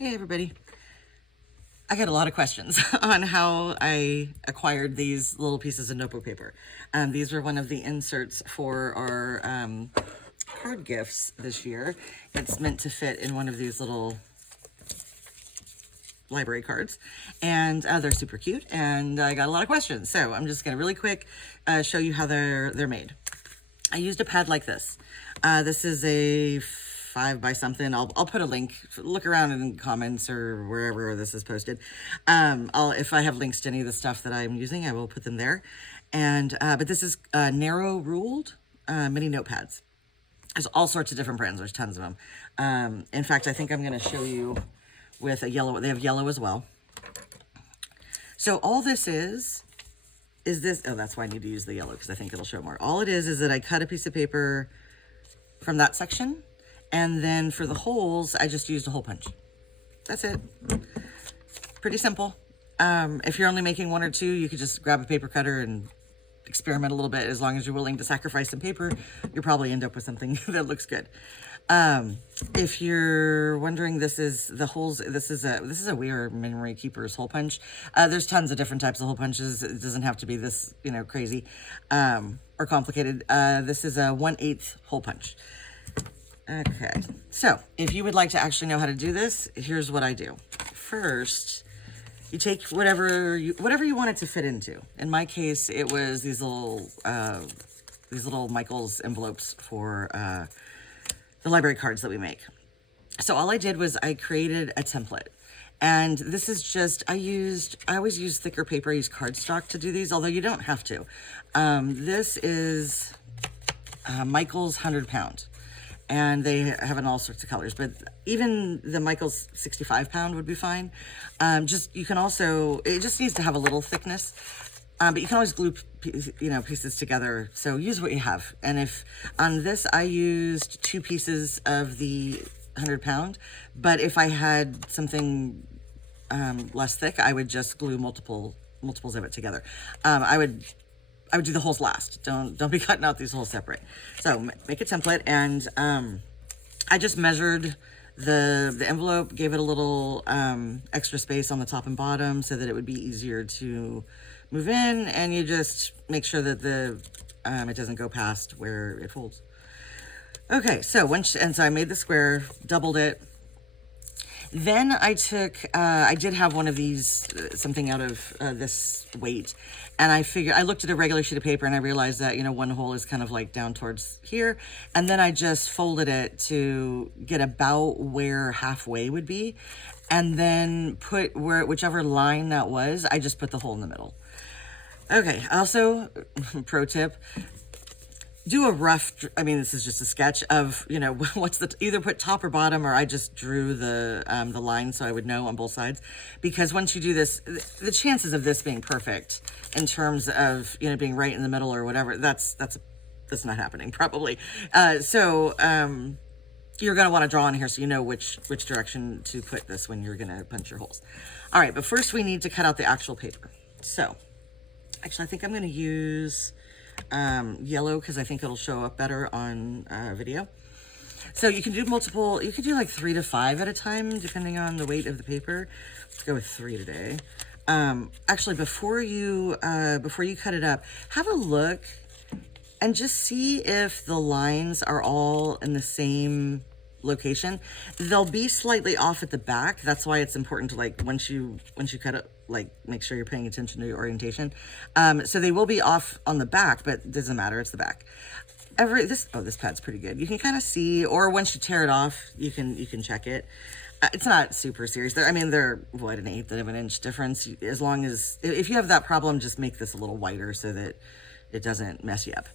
Hey everybody. I get a lot of questions on how I acquired these little pieces of notebook paper. These were one of the inserts for our card gifts this year. It's meant to fit in one of these little library cards, and they're super cute, and I got a lot of questions. So I'm just gonna really quick show you how they're made. I used a pad like this. This is a 5 by something. I'll put a link. Look around in comments or wherever this is posted. If I have links to any of the stuff that I'm using, I will put them there. And but this is narrow ruled mini notepads. There's all sorts of different brands. There's tons of them. In fact, I think I'm going to show you with a yellow. They have yellow as well. So all this is this. Oh, that's why I need to use the yellow, because I think it'll show more. All it is that I cut a piece of paper from that section, and then for the holes, I just used a hole punch. That's it. Pretty simple. If you're only making 1 or 2, you could just grab a paper cutter and experiment a little bit. As long as you're willing to sacrifice some paper, you'll probably end up with something that looks good. If you're wondering, this is the holes. This is a We Are Memory Keepers hole punch. There's tons of different types of hole punches. It doesn't have to be this, crazy or complicated. This is a 1/8 hole punch. Okay, so if you would like to actually know how to do this, here's what I do. First, you take whatever you want it to fit into. In my case, it was these little Michaels envelopes for the library cards that we make. So all I did was I created a template. And this is just, I always use thicker paper. I use cardstock to do these, although you don't have to. This is Michaels 100 pound. And they have in all sorts of colors, but even the Michaels 65 pound would be fine. You can also, it just needs to have a little thickness, but you can always glue, pieces together. So use what you have. And if on this, I used 2 pieces of the 100 pound, but if I had something less thick, I would just glue multiples of it together. I would do the holes last. Don't be cutting out these holes separate. So make a template, and I just measured the envelope, gave it a little extra space on the top and bottom so that it would be easier to move in, and you just make sure that it doesn't go past where it folds. Okay, so so I made the square, doubled it. Then I did have one of these, something out of this weight, and I looked at a regular sheet of paper and I realized that, one hole is kind of like down towards here. And then I just folded it to get about where halfway would be. And then put whichever line that was, I just put the hole in the middle. Okay, also, pro tip, do a rough, this is just a sketch of, either put top or bottom, or I just drew the line so I would know on both sides. Because once you do this, the chances of this being perfect in terms of, being right in the middle or whatever, that's not happening probably. You're going to want to draw on here so you know which direction to put this when you're going to punch your holes. All right, but first we need to cut out the actual paper. So, actually, I think I'm going to use yellow because I think it'll show up better on video. So you can do you could do like 3 to 5 at a time depending on the weight of the paper. Let's go with 3 today. Actually, before you cut it up, have a look and just see if the lines are all in the same location. They'll be slightly off at the back. That's why it's important to, once you cut it, make sure you're paying attention to your orientation. So they will be off on the back, but it doesn't matter, it's the back. This pad's pretty good. You can kind of see, or once you tear it off, you can check it. It's not super serious. They're 1/8 of an inch difference. As long as, if you have that problem, just make this a little wider so that it doesn't mess you up.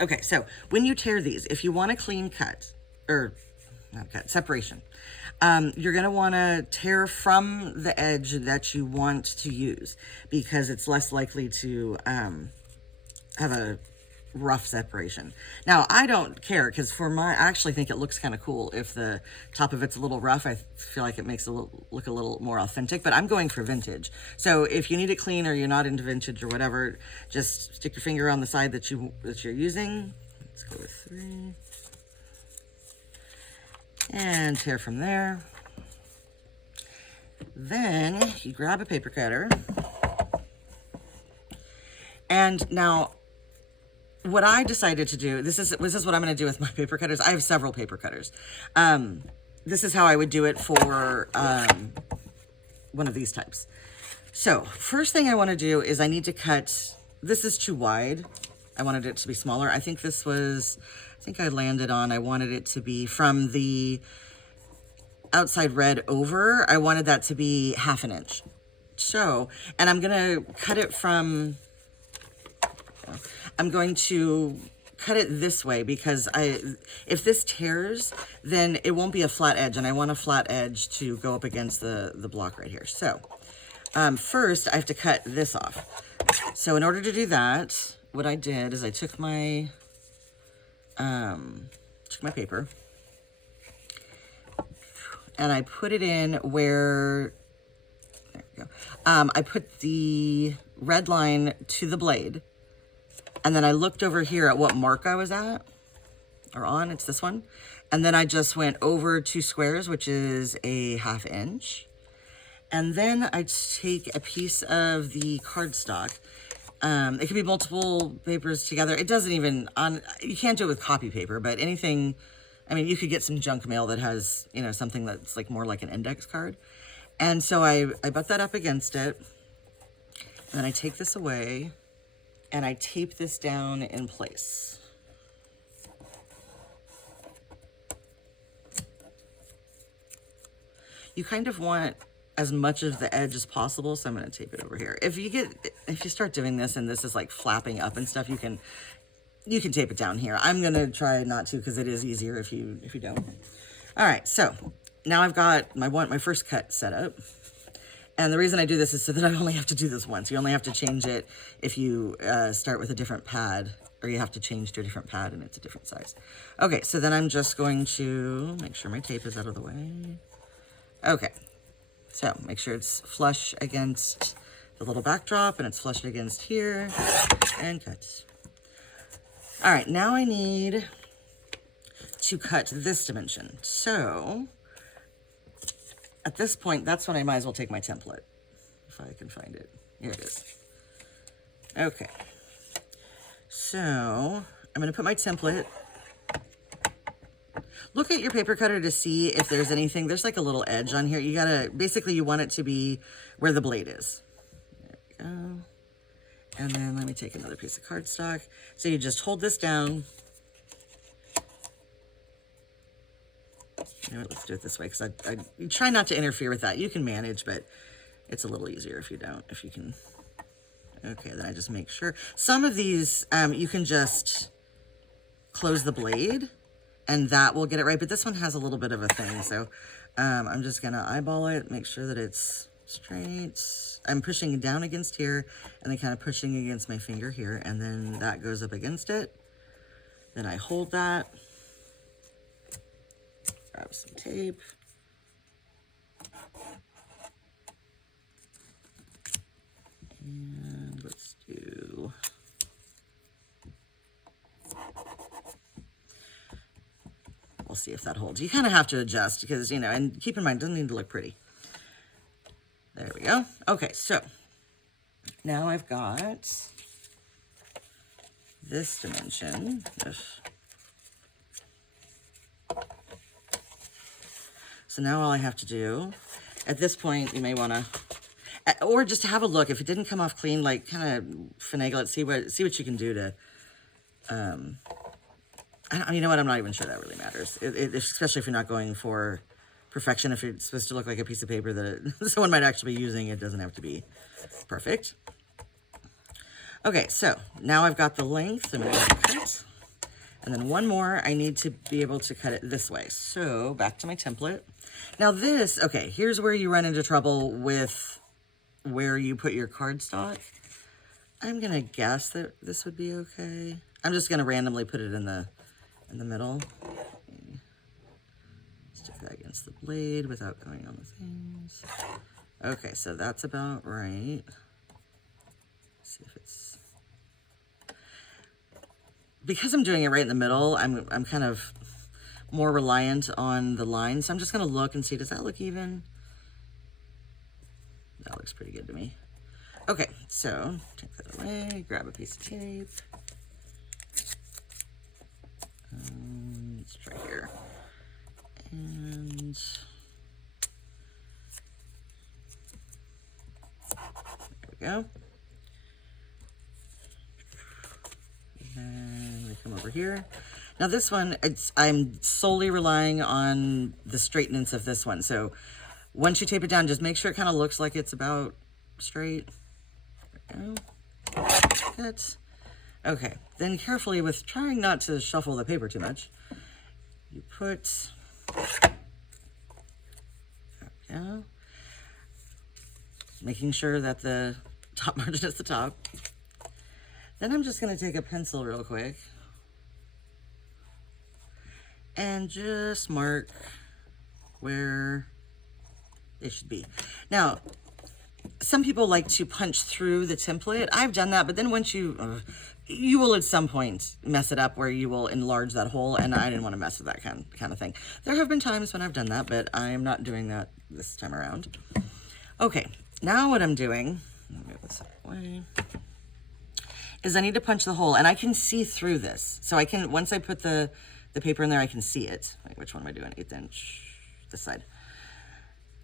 Okay, so when you tear these, if you want a clean cut, or not cut, separation, you're going to want to tear from the edge that you want to use, because it's less likely to have a rough separation. Now, I don't care, because I actually think it looks kind of cool if the top of it's a little rough. I feel like it makes it look a little more authentic, but I'm going for vintage. So if you need it clean, or you're not into vintage or whatever, just stick your finger on the side that you're using. Let's go with 3. And tear from there. Then you grab a paper cutter. And now what I decided to do, this is what I'm going to do with my paper cutters. I have several paper cutters. This is how I would do it for one of these types. So first thing I want to do is I need to cut, this is too wide. I wanted it to be smaller. I think I landed on, I wanted it to be from the outside red over, I wanted that to be 1/2 inch. So, and I'm going to cut it from, I'm going to cut it this way because if this tears, then it won't be a flat edge, and I want a flat edge to go up against the block right here. So first I have to cut this off. So in order to do that, what I did is I took my paper and I put it in where, there we go. I put the red line to the blade. And then I looked over here at what mark I was at, or on, it's this one. And then I just went over 2 squares, which is a 1/2 inch. And then I take a piece of the cardstock. It can be multiple papers together. It doesn't even, you can't do it with copy paper, but anything, I mean, you could get some junk mail that has, you know, something that's like more like an index card. And so I butt that up against it. And then I take this away. And I tape this down in place. You kind of want as much of the edge as possible, so I'm going to tape it over here. If you start doing this and this is like flapping up and stuff, you can tape it down here. I'm going to try not to because it is easier if you don't. All right, so now I've got my first cut set up. And the reason I do this is so that I only have to do this once. You only have to change it if you start with a different pad, or you have to change to a different pad and it's a different size. Okay, so then I'm just going to make sure my tape is out of the way. Okay, so make sure it's flush against the little backdrop and it's flush against here, and cut. All right, now I need to cut this dimension. So at this point, that's when I might as well take my template, if I can find it. Here it is. Okay. So I'm going to put my template. Look at your paper cutter to see if there's anything. There's like a little edge on here. You gotta, basically you want it to be where the blade is. There we go. And then let me take another piece of cardstock. So you just hold this down. You know what, let's do it this way, because I try not to interfere with that. You can manage, but it's a little easier if you don't, if you can. Okay, then I just make sure. Some of these, you can just close the blade, and that will get it right. But this one has a little bit of a thing, so I'm just going to eyeball it, make sure that it's straight. I'm pushing down against here, and then kind of pushing against my finger here, and then that goes up against it. Then I hold that. Grab some tape. And let's do... We'll see if that holds. You kind of have to adjust because, you know, and keep in mind, it doesn't need to look pretty. There we go. Okay, so now I've got this dimension. So now all I have to do, at this point, you may want to, or just have a look. If it didn't come off clean, like kind of finagle it, see what you can do to, you know what, I'm not even sure that really matters. Especially if you're not going for perfection. If you're supposed to look like a piece of paper that someone might actually be using, it doesn't have to be perfect. Okay, so now I've got the length. I'm going to cut. And then one more, I need to be able to cut it this way. So back to my template. Now this, okay, here's where you run into trouble with where you put your cardstock. I'm gonna guess that this would be okay. I'm just gonna randomly put it in the middle. Stick that against the blade without going on the things. Okay, so that's about right. Let's see if it's, because I'm doing it right in the middle, I'm kind of more reliant on the line. So I'm just gonna look and see, does that look even? That looks pretty good to me. Okay, so take that away, grab a piece of tape. Let's try here. And there we go. And I come over here. Now this one, I'm solely relying on the straightness of this one. So once you tape it down, just make sure it kind of looks like it's about straight. There we go. Good. Okay, then carefully, with trying not to shuffle the paper too much, you put, there we go, making sure that the top margin is the top. Then I'm just going to take a pencil real quick and just mark where it should be. Now, some people like to punch through the template. I've done that, but then once you will at some point mess it up where you will enlarge that hole, and I didn't want to mess with that kind of thing. There have been times when I've done that, but I'm not doing that this time around. Okay, now what I'm doing, let me move this away, is I need to punch the hole, and I can see through this. So I can, once I put the paper in there, I can see it. Wait, which one am I doing? 1/8 inch, this side.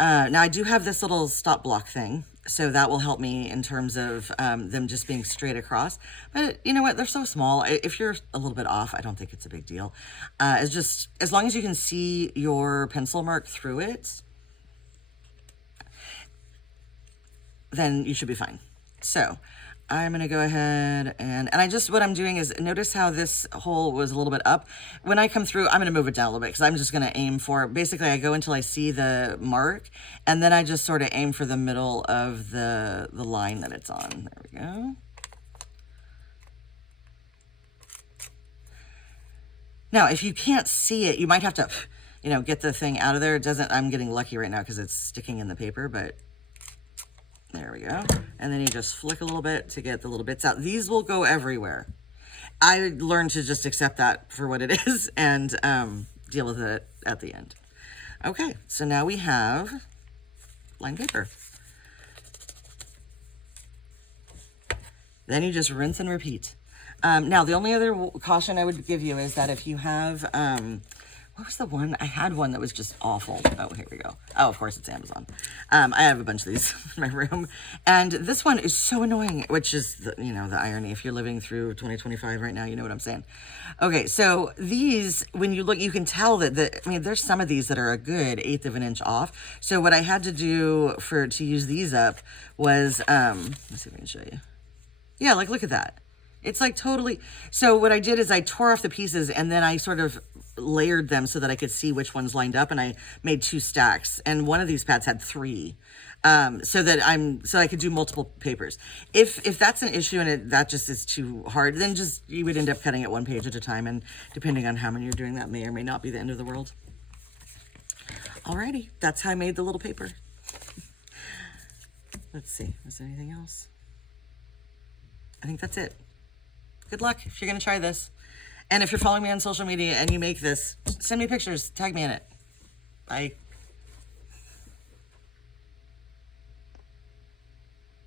Now I do have this little stop block thing, so that will help me in terms of them just being straight across. But you know what? They're so small. If you're a little bit off, I don't think it's a big deal. It's just, as long as you can see your pencil mark through it, then you should be fine. So I'm going to go ahead and what I'm doing is, notice how this hole was a little bit up. When I come through, I'm going to move it down a little bit because I'm just going to aim for, basically I go until I see the mark, and then I just sort of aim for the middle of the line that it's on. There we go. Now, if you can't see it, you might have to, you know, get the thing out of there. It doesn't, I'm getting lucky right now because it's sticking in the paper, but there we go. And then you just flick a little bit to get the little bits out. These will go everywhere. I learned to just accept that for what it is and deal with it at the end. Okay, so now we have lined paper. Then you just rinse and repeat. Now, the only other caution I would give you is that if you have, what was the one? I had one that was just awful. Oh, here we go. Oh, of course, it's Amazon. I have a bunch of these in my room. And this one is so annoying, which is, the irony. If you're living through 2025 right now, you know what I'm saying. Okay, so these, when you look, you can tell that, there's some of these that are a good 1/8 of an inch off. So what I had to do to use these up was, let's see if I can show you. Yeah, like, look at that. It's like totally, so what I did is I tore off the pieces and then I sort of layered them so that I could see which ones lined up, and I made 2 stacks, and one of these pads had 3, so I could do multiple papers. If that's an issue and that just is too hard, then you would end up cutting it 1 page at a time, and depending on how many you're doing, that may or may not be the end of the world. Alrighty, that's how I made the little paper. Let's see, is there anything else? I think that's it. Good luck if you're going to try this. And if you're following me on social media and you make this, send me pictures, tag me in it. Bye.